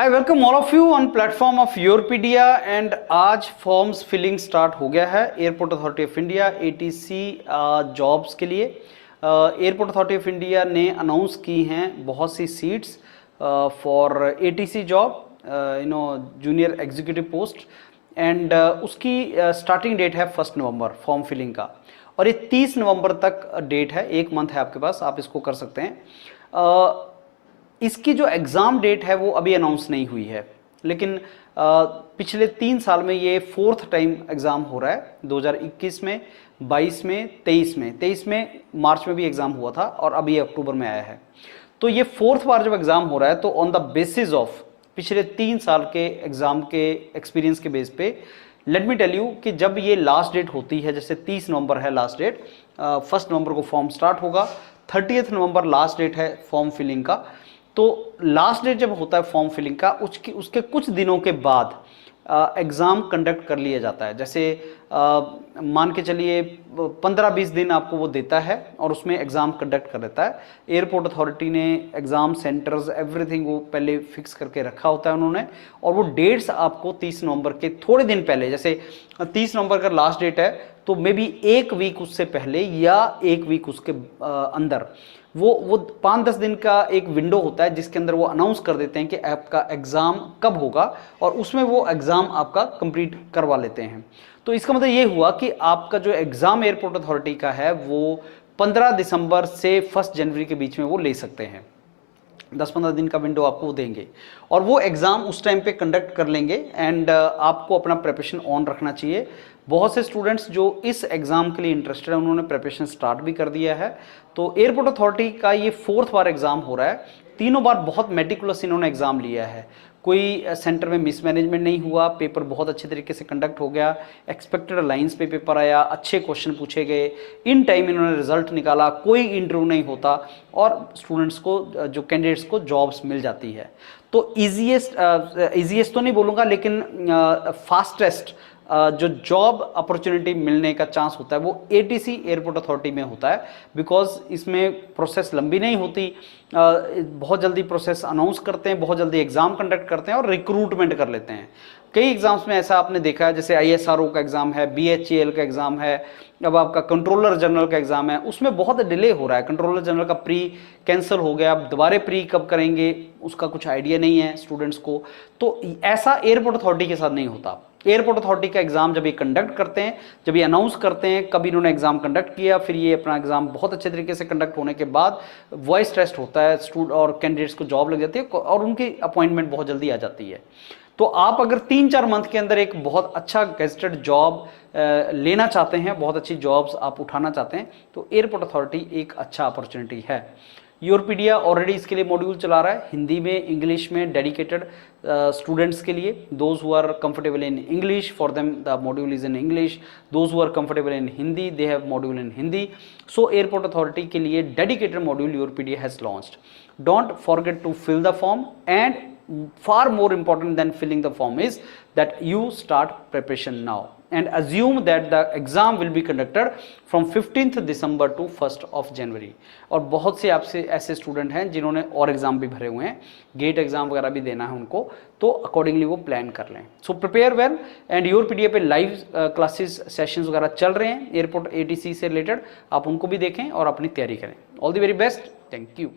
I welcome all of you on platform of Yourpedia and आज forms filling start हो गया है airport authority of India ATC jobs के लिए। Airport authority of India ने announce की हैं बहुत सी seats for ATC job, junior executive post and उसकी स्टार्टिंग डेट है 1 नवंबर फॉर्म फिलिंग का, और ये 30 नवंबर तक डेट है, 1 मंथ है आपके पास, आप इसको कर सकते हैं। इसकी जो एग्ज़ाम डेट है वो अभी अनाउंस नहीं हुई है, लेकिन पिछले 3 साल में ये 4th टाइम एग्ज़ाम हो रहा है। 2021 में, 22 में, 23 में मार्च में भी एग्ज़ाम हुआ था और अभी अक्टूबर में आया है। तो ये 4th बार जब एग्ज़ाम हो रहा है तो ऑन द बेसिस ऑफ पिछले 3 साल के एग्ज़ाम के एक्सपीरियंस के बेस पे लेट मी टेल यू कि जब ये लास्ट डेट होती है, जैसे 30 नवंबर है लास्ट डेट, 1 नवंबर को फॉर्म स्टार्ट होगा, 30 नवंबर लास्ट डेट है फॉर्म फिलिंग का। तो लास्ट डेट जब होता है फॉर्म फिलिंग का, उसके कुछ दिनों के बाद एग्ज़ाम कंडक्ट कर लिया जाता है। जैसे मान के चलिए 15-20 दिन आपको वो देता है और उसमें एग्ज़ाम कंडक्ट कर देता है। एयरपोर्ट अथॉरिटी ने एग्ज़ाम सेंटर्स एवरीथिंग वो पहले फिक्स करके रखा होता है उन्होंने, और वो डेट्स आपको 30 नवंबर के थोड़े दिन पहले, जैसे 30 नवंबर का लास्ट डेट है तो मे बी 1 वीक उससे पहले या 1 वीक उसके अंदर वो 5-10 दिन का एक विंडो होता है जिसके अंदर वो अनाउंस कर देते हैं कि आपका एग्ज़ाम कब होगा, और उसमें वो एग्ज़ाम आपका कंप्लीट करवा लेते हैं। तो इसका मतलब ये हुआ कि आपका जो एग्ज़ाम एयरपोर्ट अथॉरिटी का है वो 15 दिसंबर से 1 जनवरी के बीच में वो ले सकते हैं। 10-15 दिन का विंडो आपको देंगे और वो एग्ज़ाम उस टाइम पे कंडक्ट कर लेंगे एंड आपको अपना प्रिपरेशन ऑन रखना चाहिए। बहुत से स्टूडेंट्स जो इस एग्ज़ाम के लिए इंटरेस्टेड है उन्होंने प्रिपरेशन स्टार्ट भी कर दिया है। तो एयरपोर्ट अथॉरिटी का ये 4th बार एग्ज़ाम हो रहा है। तीनों बार बहुत मेटिकुलस इन्होंने एग्ज़ाम लिया है, कोई सेंटर में मिसमैनेजमेंट नहीं हुआ, पेपर बहुत अच्छे तरीके से कंडक्ट हो गया, एक्सपेक्टेड लाइंस पे पेपर आया, अच्छे क्वेश्चन पूछे गए, इन टाइम इन्होंने रिजल्ट निकाला, कोई इंटरव्यू नहीं होता और स्टूडेंट्स को, जो कैंडिडेट्स को जॉब्स मिल जाती है। तो ईजीएस्ट तो नहीं बोलूँगा, लेकिन फास्टेस्ट जो जॉब अपॉर्चुनिटी मिलने का चांस होता है वो एटीसी एयरपोर्ट अथॉरिटी में होता है, बिकॉज इसमें प्रोसेस लंबी नहीं होती, बहुत जल्दी प्रोसेस अनाउंस करते हैं, बहुत जल्दी एग्ज़ाम कंडक्ट करते हैं और रिक्रूटमेंट कर लेते हैं। कई एग्ज़ाम्स में ऐसा आपने देखा है, जैसे ISRO का एग्ज़ाम है, BHEL का एग्ज़ाम है, अब आपका कंट्रोलर जनरल का एग्ज़ाम है, उसमें बहुत डिले हो रहा है। कंट्रोलर जनरल का प्री कैंसिल हो गया, अब दोबारा प्री कब करेंगे उसका कुछ आइडिया नहीं है स्टूडेंट्स को। तो ऐसा एयरपोर्ट अथॉरिटी के साथ नहीं होता। एयरपोर्ट अथॉरिटी का एग्ज़ाम जब ये कंडक्ट करते हैं, जब ये अनाउंस करते हैं कब इन्होंने एग्ज़ाम कंडक्ट किया, फिर ये अपना एग्ज़ाम बहुत अच्छे तरीके से कंडक्ट होने के बाद वॉइस टेस्ट होता है, स्टूडेंट और कैंडिडेट्स को जॉब लग जाती है और उनकी अपॉइंटमेंट बहुत जल्दी आ जाती है। तो आप अगर 3-4 मंथ के अंदर एक बहुत अच्छा गेस्टेड जॉब लेना चाहते हैं, बहुत अच्छी जॉब्स आप उठाना चाहते हैं, तो एयरपोर्ट अथॉरिटी एक अच्छा अपॉर्चुनिटी है। योरपीडिया ऑलरेडी इसके लिए मॉड्यूल चला रहा है, हिंदी में, इंग्लिश में, डेडिकेटेड स्टूडेंट्स के लिए। Those who are comfortable in English, for them the module is in English. Those who are comfortable in Hindi, they have module in Hindi. So airport authority के लिए dedicated module Yourpedia has launched. Don't forget to fill the form, and far more important than filling the form is that you start preparation now and assume that the exam will be conducted from 15th December to 1st of January। और बहुत से आपसे ऐसे student हैं जिन्होंने और exam भी भरे हुए हैं, गेट एग्ज़ाम वगैरह भी देना है उनको, तो अकॉर्डिंगली वो प्लान कर लें। सो प्रिपेयर वेल, एंड योरपीडिया पे लाइव क्लासेस सेशंस वगैरह चल रहे हैं एयरपोर्ट एटीसी से रिलेटेड, आप उनको भी देखें और अपनी तैयारी करें। All the very best, thank you.